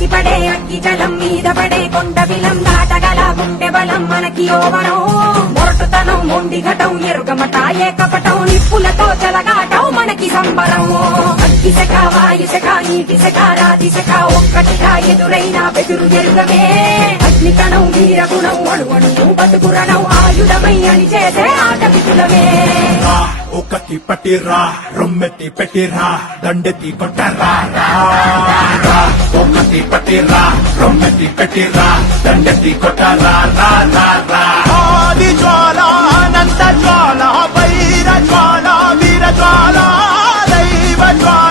ఎగసిపడే అగ్గి జలం మీద పడే కొండ విలం దాటగల గుండె బలం మనకి ఓవరం మొరటుతనం మొండి ఘటం ఎరుగమట ఏకపటం నిప్పులతో చెలగాటం మనకి సంబరం అగ్గిశక వాయుశక నీటిశక రాతిశక ఒక్కటిగా ఎదురైన బెదురు ఎరుగమే అగ్నికణం వీరగుణం అణువణువు బతుకురణం ఆయుధమై అని చేసే ఆట విపులమే ఒకటి పట్టిరా రొమ్మెత్తి పెట్టిరా దండెత్తి కొట్టరా ఒకటి పట్టిరా రొమ్మెత్తి పెట్టిరా దండెత్తి కొట్టరా ఆది జ్వాల అనంత జ్వాల వైర జ్వాల వీర జ్వాల దైవ జ్వాల